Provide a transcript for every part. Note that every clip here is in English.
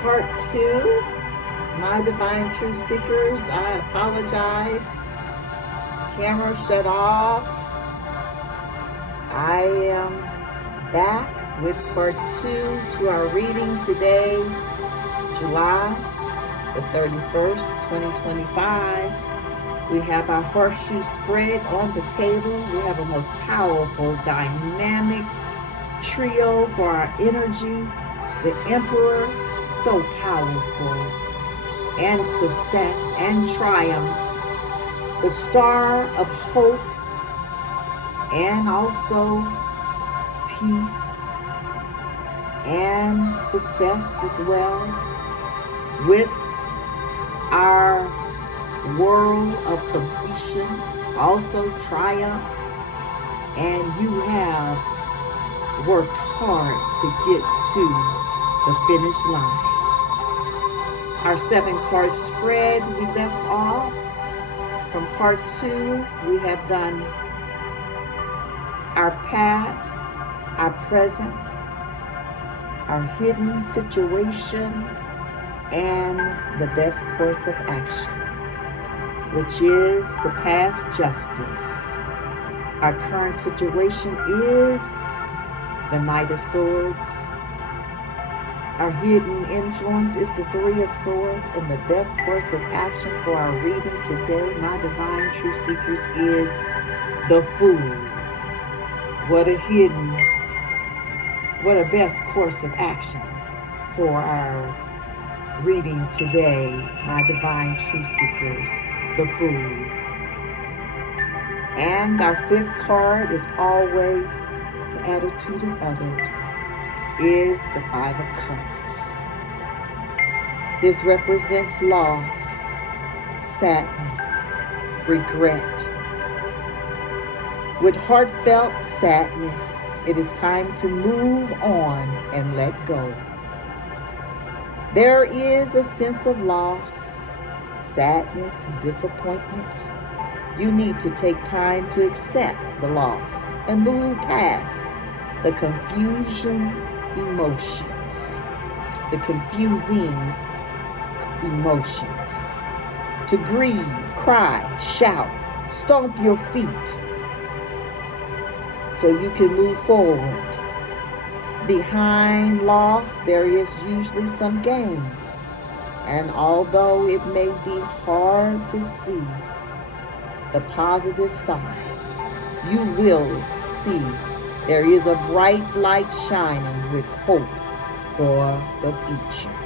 part 2. My divine truth seekers, I apologize. Camera shut off. I am back with part 2 to our reading today, July the 31st, 2025. We have our horseshoe spread on the table. We have a most powerful, dynamic trio for our energy. The Emperor, so powerful, and success and triumph. The Star of Hope, and also peace and success as well, with our world of completion, also triumph, and you have worked hard to get to the finish line. Our 7-card spread, we left off from part 2. We have done our past, our present, our hidden situation, and the best course of action, which is the past justice. Our current situation is the Knight of Swords. Our hidden influence is the 3 of Swords, and the best course of action for our reading today, my divine truth seekers, is the Fool. What a best course of action for our reading today, my divine truth seekers, the Fool. And our 5th card is always the attitude of others, is the 5 of Cups. This represents loss, sadness, regret. With heartfelt sadness, it is time to move on and let go. There is a sense of loss, sadness, and disappointment. You need to take time to accept the loss and move past the confusing emotions, to grieve, cry, shout, stomp your feet so you can move forward. Behind loss, there is usually some gain. And although it may be hard to see the positive side, you will see there is a bright light shining with hope for the future.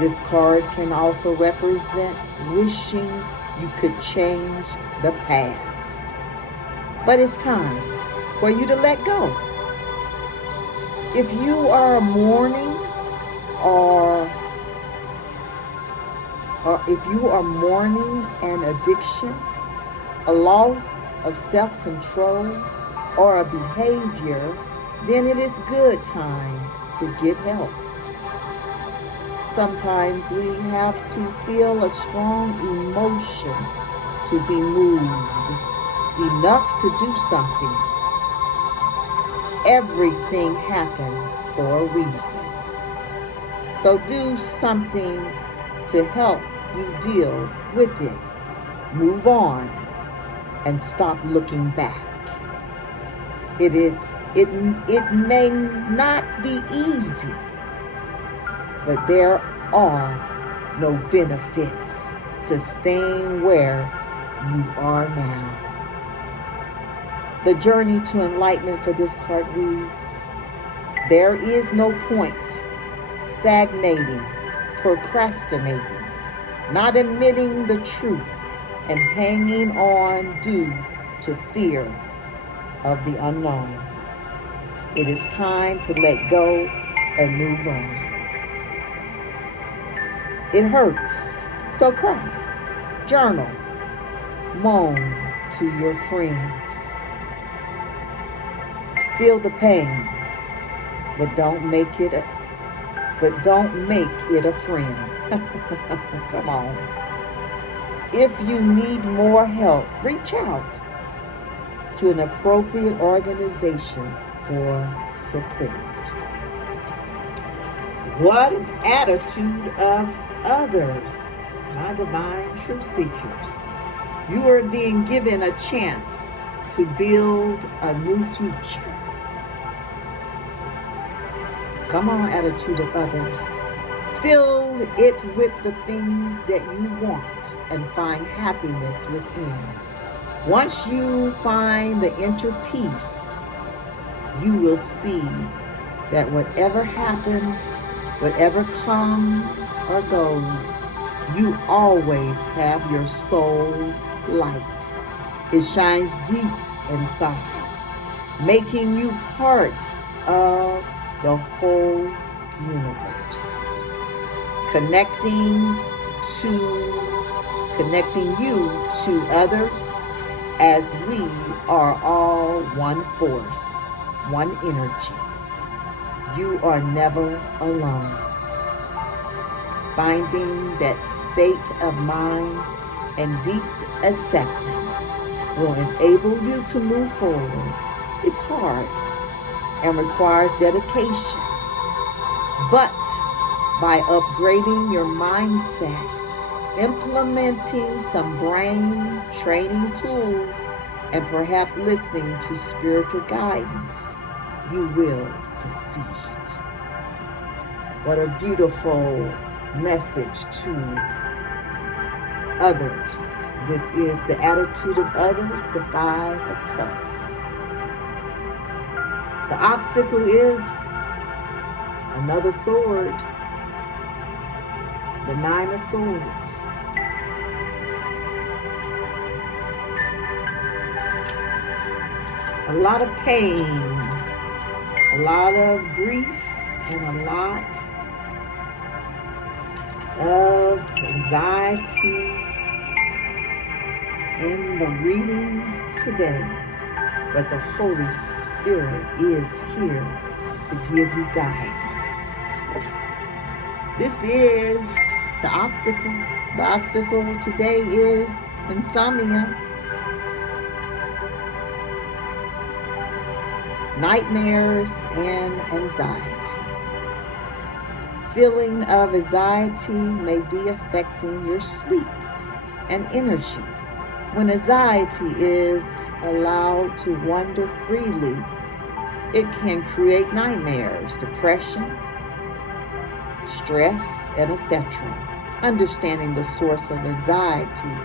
This card can also represent wishing you could change the past. But it's time for you to let go. If you are mourning if you are mourning an addiction, a loss of self-control, or a behavior, then it is good time to get help. Sometimes we have to feel a strong emotion to be moved enough to do something. Everything happens for a reason. So do something to help you deal with it. Move on and stop looking back. It may not be easy, but there are no benefits to staying where you are now. The journey to enlightenment for this card reads, there is no point stagnating, procrastinating, not admitting the truth, and hanging on due to fear of the unknown. It is time to let go and move on. It hurts, so cry, journal, moan to your friends. Feel the pain, but don't make it a friend. Come on. If you need more help, reach out to an appropriate organization for support. What an attitude of others, my divine truth seekers. You are being given a chance to build a new future. Come on, attitude of others. Fill it with the things that you want and find happiness within. Once you find the inner peace, you will see that whatever happens, whatever comes or goes, you always have your soul light. It shines deep inside, making you part of the whole universe, connecting you to others, as we are all one force, one energy. You are never alone. Finding that state of mind and deep acceptance will enable you to move forward. It's hard and requires dedication, but by upgrading your mindset, implementing some brain training tools, and perhaps listening to spiritual guidance, you will succeed. What a beautiful message to others. This is the attitude of others, the 5 of Cups. The obstacle is another sword, the 9 of Swords. A lot of pain, a lot of grief, and a lot of anxiety in the reading today. But the Holy Spirit is here to give you guidance. This is the obstacle. The obstacle today is insomnia, nightmares, and anxiety. Feeling of anxiety may be affecting your sleep and energy. When anxiety is allowed to wander freely, it can create nightmares, depression, stress, and etc. Understanding the source of anxiety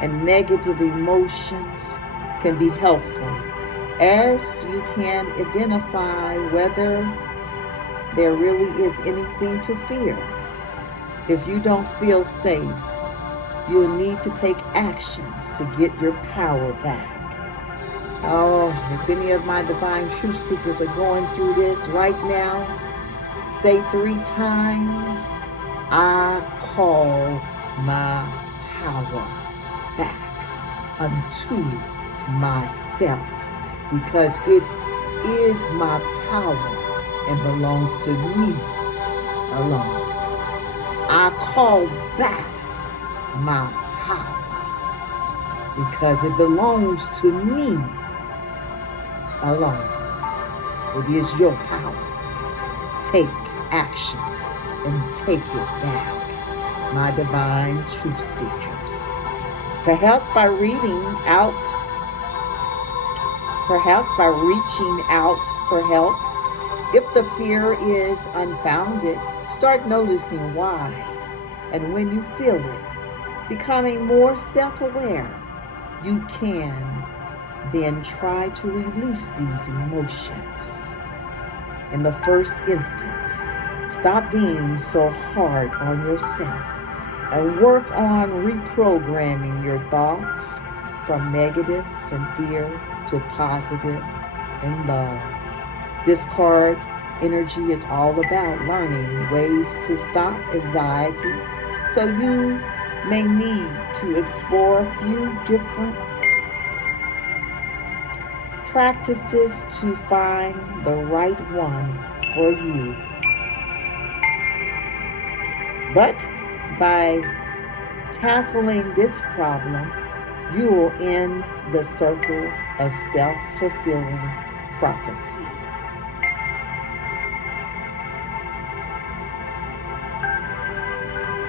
and negative emotions can be helpful, as you can identify whether there really is anything to fear. If you don't feel safe, you'll need to take actions to get your power back. Oh, if any of my divine truth seekers are going through this right now, say 3 times, I call my power back unto myself, because it is my power and belongs to me alone. I call back my power because it belongs to me alone. It is your power. Take action and take it back, my divine truth seekers. Perhaps by reaching out for help. If the fear is unfounded, start noticing why. And when you feel it, becoming more self-aware, you can then try to release these emotions. In the first instance, stop being so hard on yourself and work on reprogramming your thoughts from negative, from fear to positive and love. This card energy is all about learning ways to stop anxiety, so you may need to explore a few different practices to find the right one for you. But by tackling this problem, you will end the circle of self-fulfilling prophecy.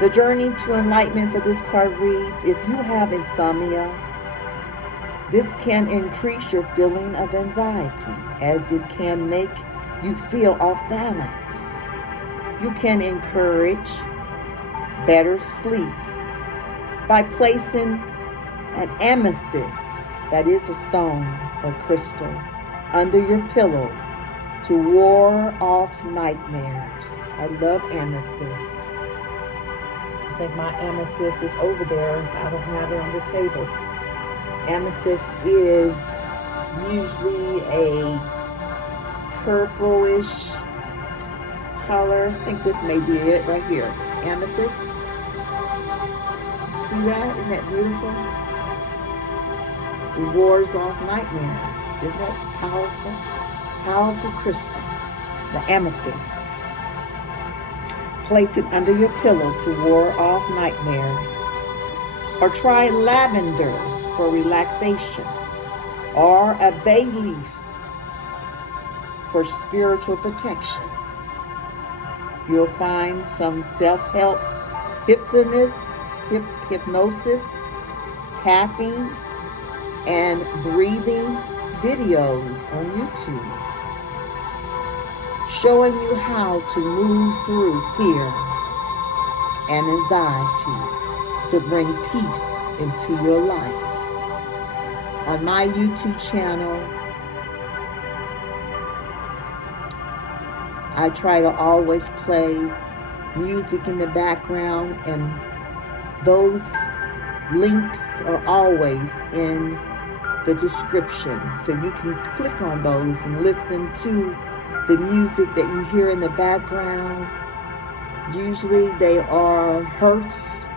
The journey to enlightenment for this card reads, if you have insomnia, this can increase your feeling of anxiety as it can make you feel off balance. You can encourage better sleep by placing an amethyst, that is a stone or crystal, under your pillow to ward off nightmares. I love amethyst. I think my amethyst is over there. I don't have it on the table. Amethyst is usually a purplish color. I think this may be it right here. Amethyst. See that? Isn't that beautiful? It wards off nightmares. Isn't that powerful? Powerful crystal. The amethyst. Place it under your pillow to ward off nightmares. Or try lavender for relaxation. Or a bay leaf for spiritual protection. You'll find some self-help hypnosis, tapping, and breathing videos on YouTube showing you how to move through fear and anxiety to bring peace into your life. On my YouTube channel, I try to always play music in the background, and those links are always in the description. So you can click on those and listen to the music that you hear in the background. Usually they are Hertz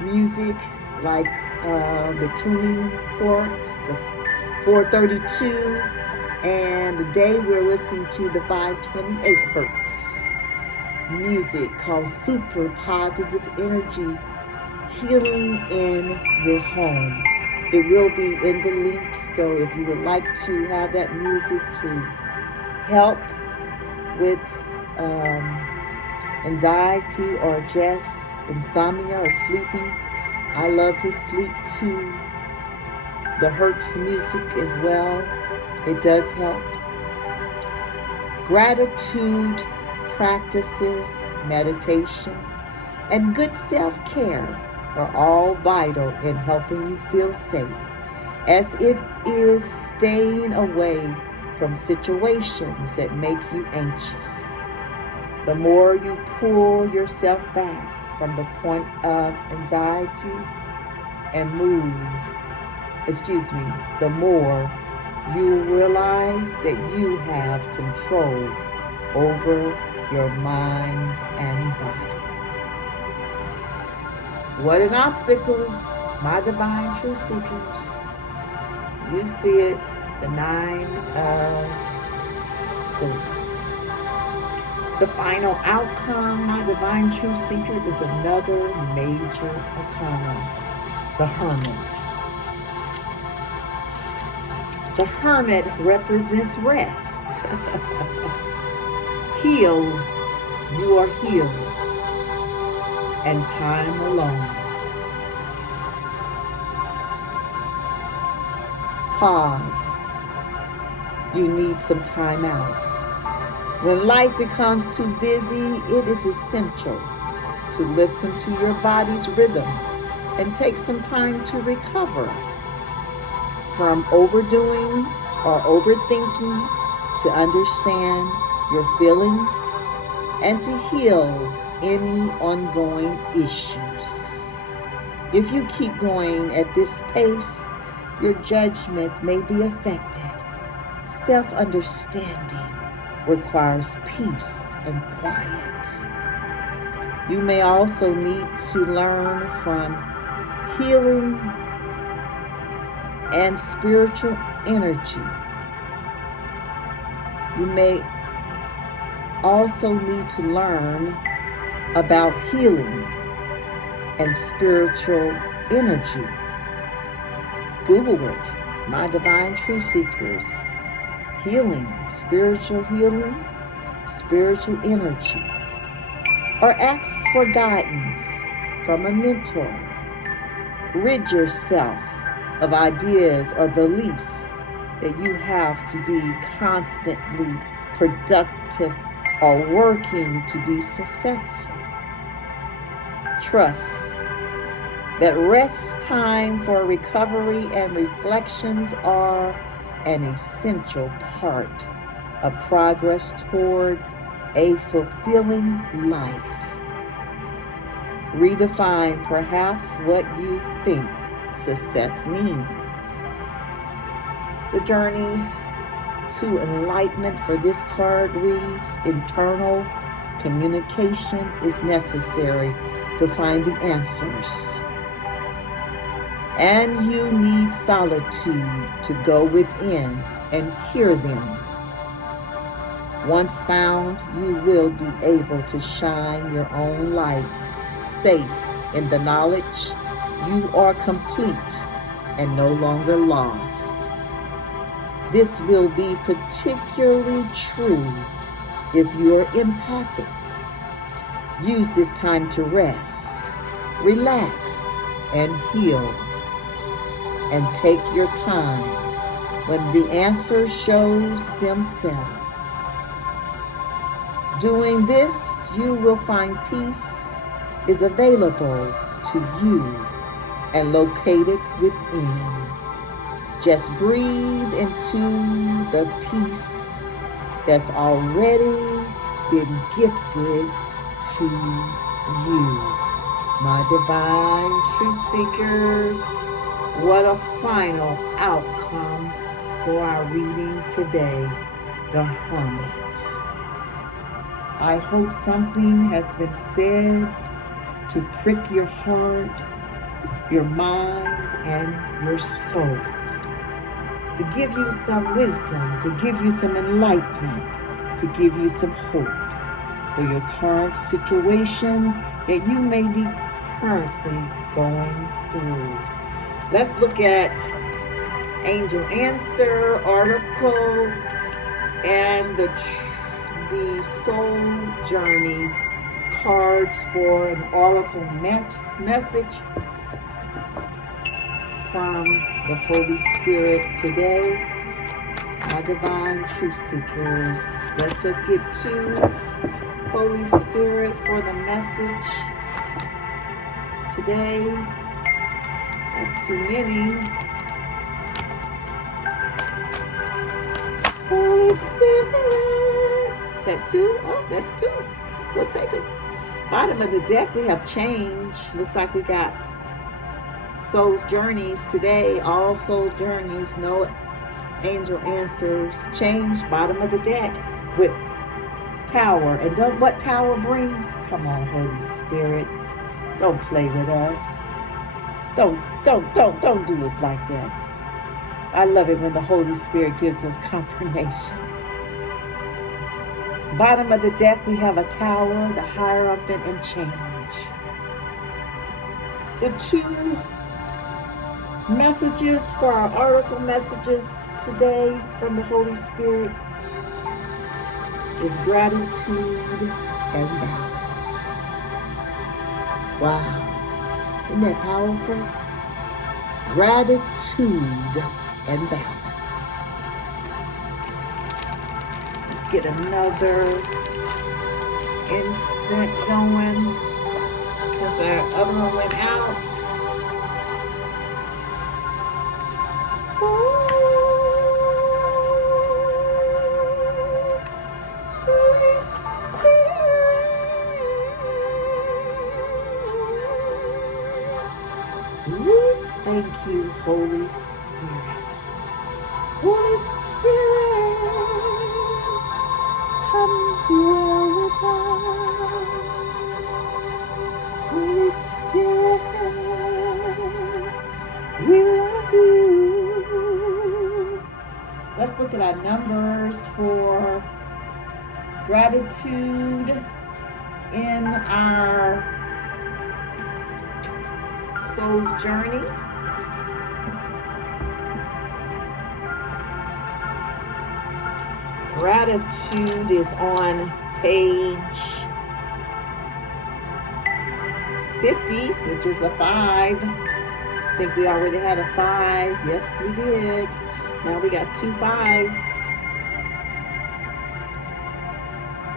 music, like the tuning forks, the 432, and today we're listening to the 528 Hertz music called Super Positive Energy Healing in Your Home. It will be in the link, so if you would like to have that music to help with anxiety or just insomnia or sleeping, I love to sleep to the Hertz music as well. It does help. Gratitude practices, meditation, and good self-care are all vital in helping you feel safe, as it is staying away from situations that make you anxious. The more you pull yourself back from the point of anxiety and the more you realize that you have control over your mind and body. What an obstacle, my divine truth seekers. You see it, the 9 of Swords. The final outcome, my divine truth seekers, is another major arcana, the Hermit. The Hermit represents rest. Heal, you are healed, and time alone. Pause. You need some time out. When life becomes too busy, it is essential to listen to your body's rhythm and take some time to recover from overdoing or overthinking, to understand your feelings and to heal any ongoing issues. If you keep going at this pace, your judgment may be affected. Self-understanding requires peace and quiet. You may also need to learn from healing and spiritual energy. You may also need to learn about healing and spiritual energy. Google it, my divine truth seekers. Healing, spiritual energy. or ask for guidance from a mentor. Rid yourself of ideas or beliefs that you have to be constantly productive or working to be successful. Trust that rest time for recovery and reflections are an essential part of progress toward a fulfilling life. Redefine perhaps what you think success means. The journey to enlightenment for this card reads, internal communication is necessary to find the answers. And you need solitude to go within and hear them. Once found, you will be able to shine your own light, safe in the knowledge you are complete and no longer lost. This will be particularly true if you are empathic. Use this time to rest, relax, and heal. And take your time when the answer shows themselves. Doing this, you will find peace is available to you and located within. Just breathe into the peace that's already been gifted to you. My divine truth seekers, what a final outcome for our reading today, the Hermit. I hope something has been said to prick your heart, your mind, and your soul, to give you some wisdom, to give you some enlightenment, to give you some hope for your current situation that you may be currently going through. Let's look at Angel Answer article and the Soul Journey cards for an oracle message from the Holy Spirit today. My divine truth seekers, let's just get to Holy Spirit for the message today. That's too many. Holy Spirit. Is that two? Oh, that's two. We'll take them. Bottom of the deck, we have change. Looks like we got Soul's Journeys today. All Soul Journeys, no Angel Answers. Change, bottom of the deck with Tower. And what Tower brings? Come on, Holy Spirit. Don't play with us. Don't do us like that. I love it when the Holy Spirit gives us confirmation. Bottom of the deck, we have a Tower, the Hierophant, and change. The two messages for our oracle messages today from the Holy Spirit is gratitude and balance. Wow. Isn't that powerful? Gratitude and balance. Let's get another incense going since our other one went out. Thank you, Holy Spirit. Holy Spirit, come dwell with us. Holy Spirit, we love you. Let's look at our numbers for gratitude in our Soul's Journey. Gratitude is on page 50, which is a 5. I think we already had a 5. Yes, we did. Now we got 2 5s.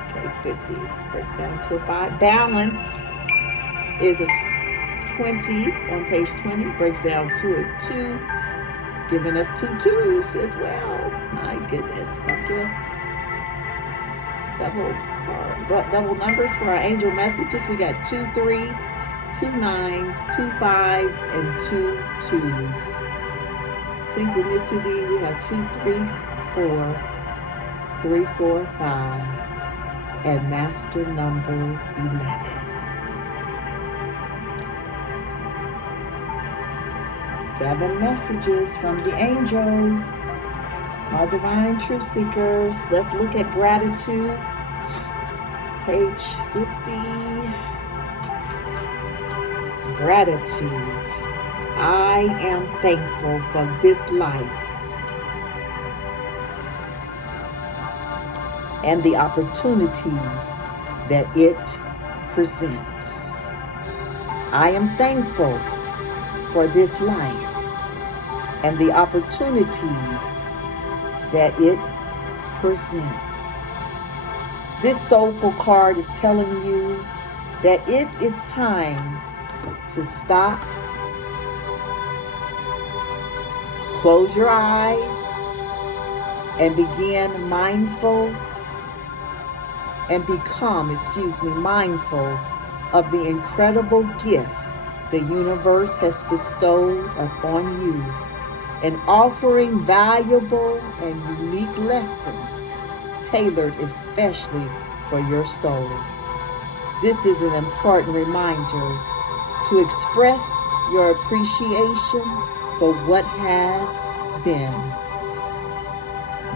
Okay, 50 breaks down to a 5. Balance is a 20 on page 20, breaks down to a 2, giving us 2 2s as well. My goodness, okay. Double numbers for our angel messages. We got 2 3s, 2 9s, 2 5s, and 2 2s. Synchronicity, we have 2 3 4, 3 4 5, and master number 11. 7 messages from the angels. My divine truth seekers, let's look at gratitude. Page 50. Gratitude. I am thankful for this life and the opportunities that it presents. I am thankful for this life and the opportunities that it presents. This soulful card is telling you that it is time to stop, close your eyes, and begin mindful of the incredible gift the universe has bestowed upon you, and offering valuable and unique lessons tailored especially for your soul. This is an important reminder to express your appreciation for what has been,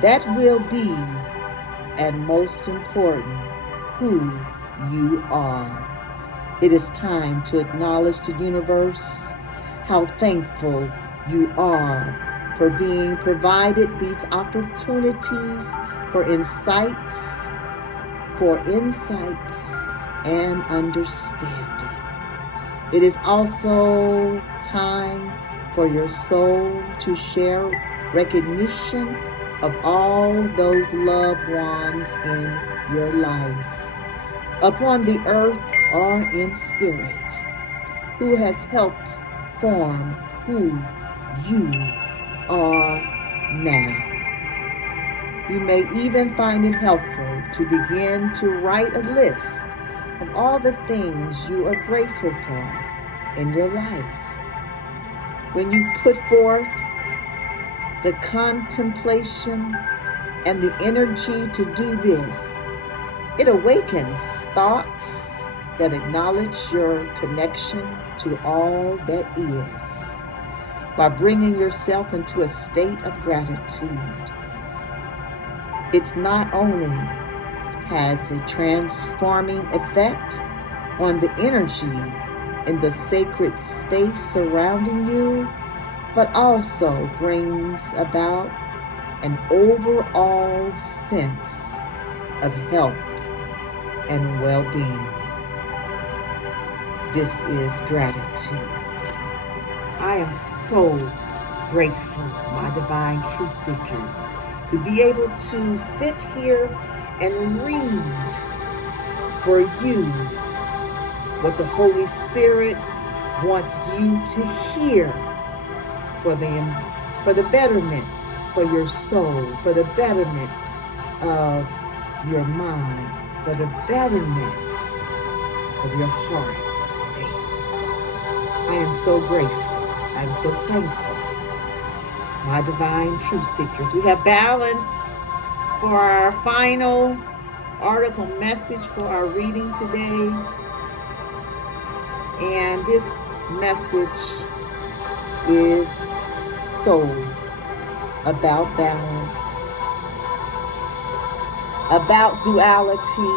that will be, and most important, who you are. It is time to acknowledge the universe how thankful you are for being provided these opportunities for insights and understanding. It is also time for your soul to share recognition of all those loved ones in your life, upon the earth or in spirit, who has helped form who you are now. You may even find it helpful to begin to write a list of all the things you are grateful for in your life. When you put forth the contemplation and the energy to do this, it awakens thoughts that acknowledge your connection to all that is. By bringing yourself into a state of gratitude, it not only has a transforming effect on the energy in the sacred space surrounding you, but also brings about an overall sense of health and well-being. This is gratitude. I am so grateful, my divine truth seekers, to be able to sit here and read for you what the Holy Spirit wants you to hear for the betterment for your soul, for the betterment of your mind, for the betterment of your heart space. I am so grateful. I am so thankful. My divine truth seekers. We have balance for our final article message for our reading today. And this message is so about balance, about duality,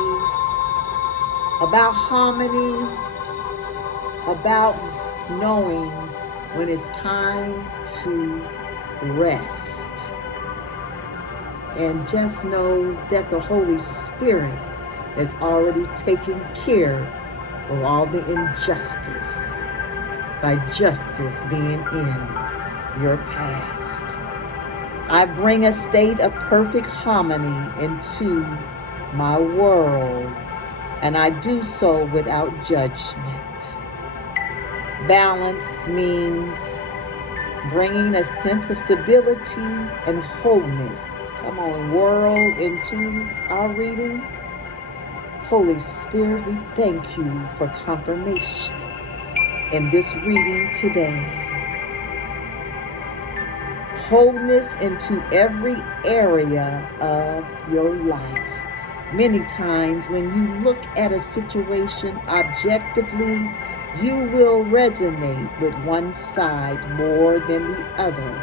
about harmony, about knowing when it's time to rest. And just know that the Holy Spirit has already taken care of all the injustice by justice being in your past. I bring a state of perfect harmony into my world, and I do so without judgment. Balance means bringing a sense of stability and wholeness. Come on, world, into our reading. Holy Spirit, we thank you for confirmation in this reading today. Wholeness into every area of your life. Many times when you look at a situation objectively, you will resonate with one side more than the other.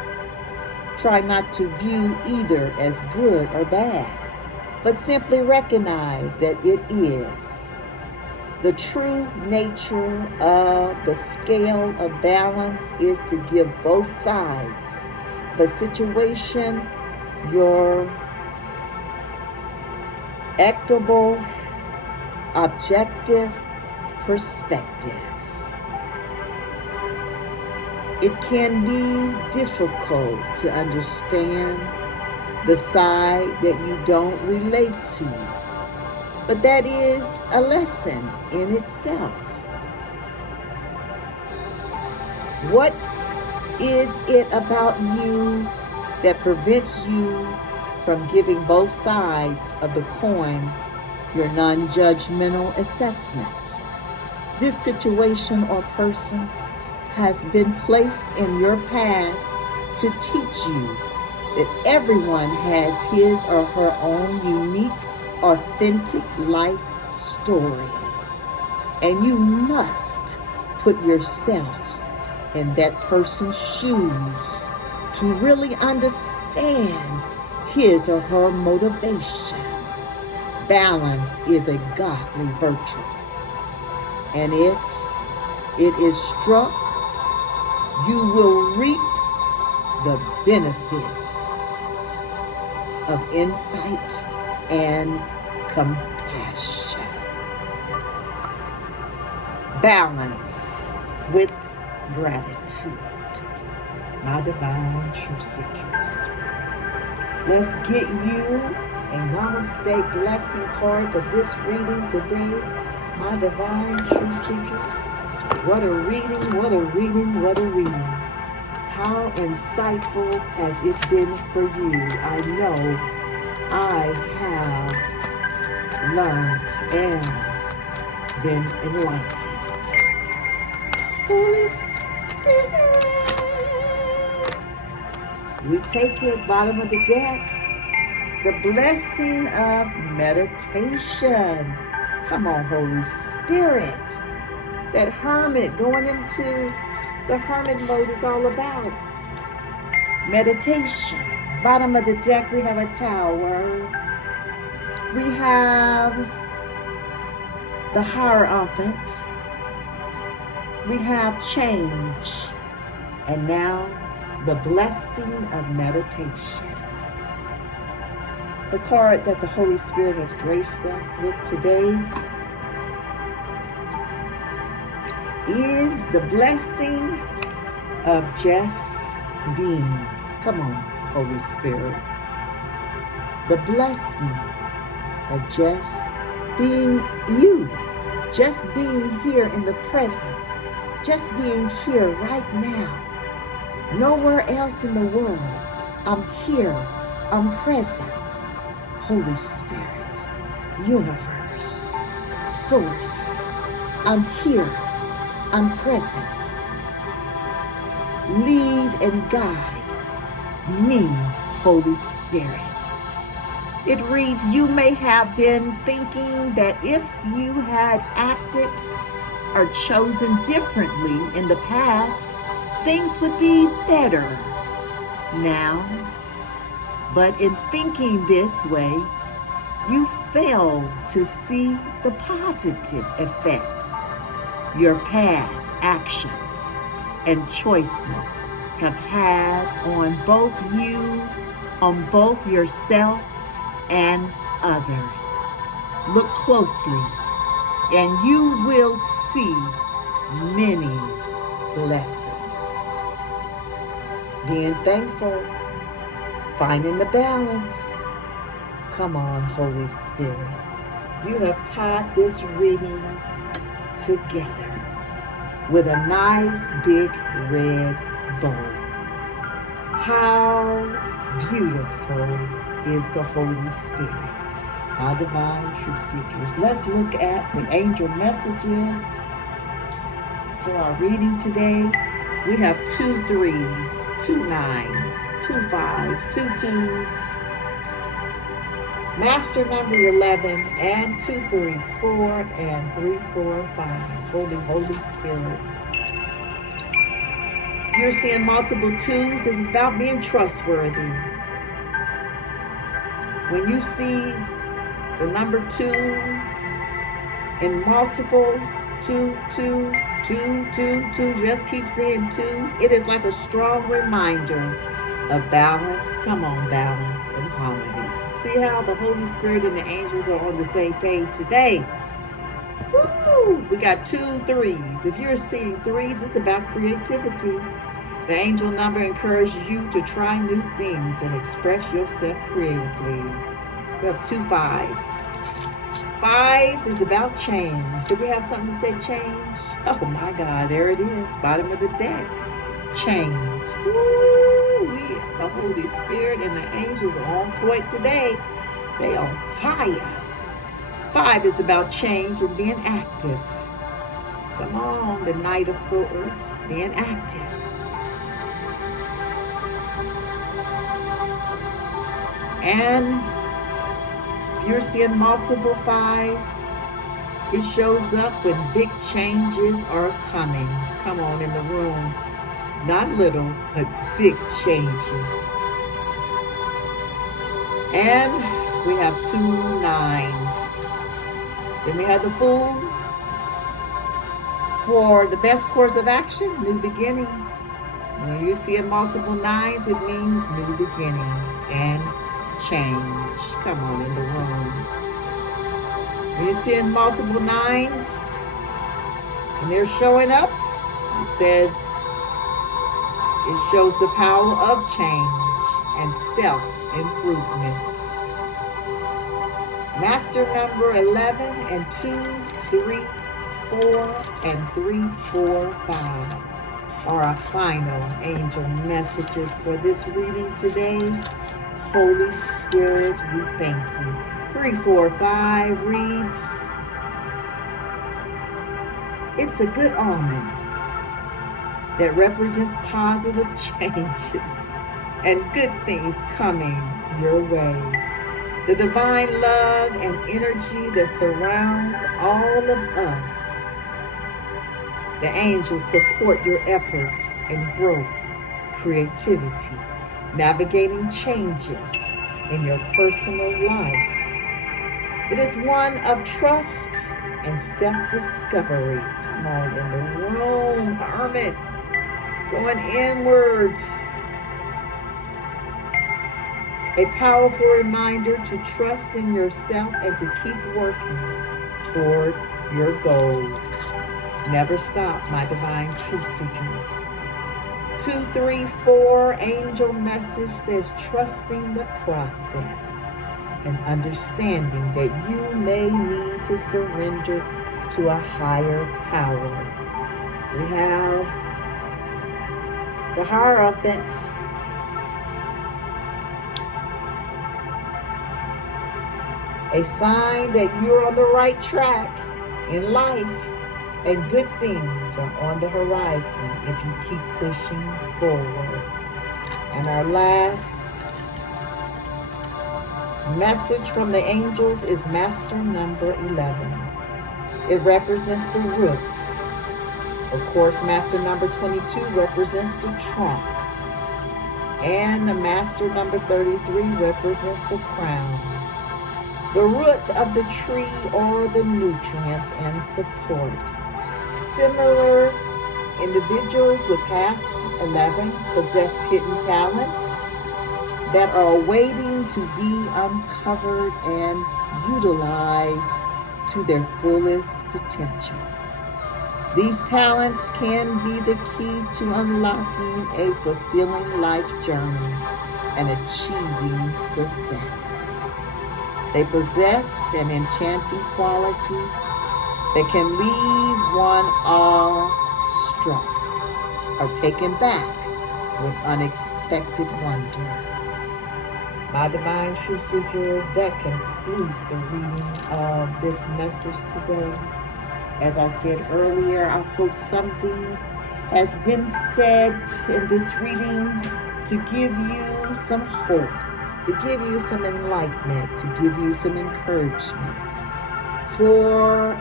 Try not to view either as good or bad, but simply recognize that it is. The true nature of the scale of balance is to give both sides the situation your equitable, objective perspective. It can be difficult to understand the side that you don't relate to, but that is a lesson in itself. What is it about you that prevents you from giving both sides of the coin your non-judgmental assessment? This situation or person has been placed in your path to teach you that everyone has his or her own unique, authentic life story. And you must put yourself in that person's shoes to really understand his or her motivation. Balance is a godly virtue. And if it is struck, you will reap the benefits of insight and compassion. Balance with gratitude. My divine truth seekers. Let's get you a Namaste blessing card for this reading today. My divine truth seekers. What a reading, what a reading, what a reading. How insightful has it been for you? I know I have learned and been enlightened. Holy Spirit. We take it, bottom of the deck, the blessing of meditation. Come on, Holy Spirit. That hermit, going into the hermit mode is all about meditation. Bottom of the deck, we have a tower. We have the Hierophant. We have change. And now, the blessing of meditation. The card that the Holy Spirit has graced us with today is the blessing of just being. Come on, Holy Spirit. The blessing of just being you. Just being here in the present. Just being here right now. Nowhere else in the world. I'm here. I'm present. Holy Spirit, universe, source. I'm here. I'm present. Lead and guide me, Holy Spirit. It reads, you may have been thinking that if you had acted or chosen differently in the past, things would be better now. But in thinking this way, you fail to see the positive effects your past actions and choices have had on both you, on both yourself and others. Look closely, and you will thankful, finding the balance. Come on, Holy Spirit. You have tied this reading together with a nice big red bow. How beautiful is the Holy Spirit. My divine truth seekers. Let's look at the angel messages for our reading today. We have 2 3s, 2 9s, 2 5s, 2 2s. Master number 11 and 2 3 4 and 3 4 5. Holy Spirit. You're seeing multiple 2s. It's about being trustworthy. When you see the number 2s in multiples, 2, 2, 2, 2, 2, just keep seeing 2s. It is like a strong reminder of balance. Come on, balance and harmony. See how the Holy Spirit and the angels are on the same page today. Woo! We got 2 3s. If you're seeing 3s, it's about creativity. The angel number encourages you to try new things and express yourself creatively. We have 2 5s. 5s is about change. Do we have something to say change? Oh my God, there it is. Bottom of the deck. Change. Woo! The Holy Spirit and the angels are on point today. They are on fire. 5 is about change and being active. Come on, the Knight of Swords, being active. And if you're seeing multiple 5s, it shows up when big changes are coming. Come on in the room. Not little, but big changes. And we have 2 9s. Then we have the Fool. For the best course of action, new beginnings. When you see multiple 9s, it means new beginnings and change. Come on in the room. When you're seeing multiple 9s and they're showing up, it says it shows the power of change and self-improvement. Master number 11 and 2, 3, 4, and 3, 4, 5 are our final angel messages for this reading today. Holy Spirit, we thank you. 3, 4, 5 reads, it's a good omen that represents positive changes and good things coming your way. The divine love and energy that surrounds all of us. The angels support your efforts in growth, creativity, navigating changes in your personal life. It is one of trust and self-discovery. Come on in the room, hermit. Going inward. A powerful reminder to trust in yourself and to keep working toward your goals. Never stop, my divine truth seekers. 2, 3, 4 angel message says trusting the process and understanding that you may need to surrender to a higher power. We have the Hierophant. A sign that you're on the right track in life and good things are on the horizon if you keep pushing forward. And our last message from the angels is Master number 11. It represents the root. Of course, Master number 22 represents the trunk. And the Master number 33 represents the crown. The root of the tree are the nutrients and support. Similar individuals with Path 11 possess hidden talents that are waiting to be uncovered and utilized to their fullest potential. These talents can be the key to unlocking a fulfilling life journey and achieving success. They possess an enchanting quality that can leave one awestruck or taken back with unexpected wonder. My divine truth seekers, that concludes the reading of this message today. As I said earlier, I hope something has been said in this reading to give you some hope, to give you some enlightenment, to give you some encouragement for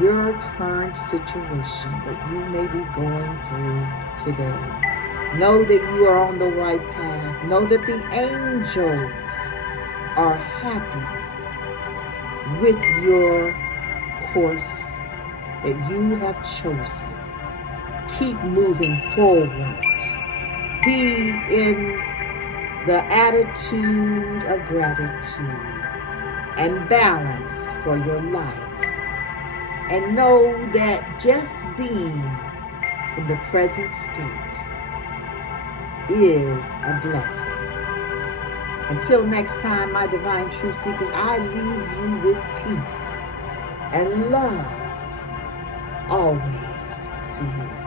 your current situation that you may be going through today. Know that you are on the right path. Know that the angels are happy with your course that you have chosen. Keep moving forward. Be in the attitude of gratitude and balance for your life. And know that just being in the present state is a blessing. Until next time, my divine truth seekers, I leave you with peace and love always to you.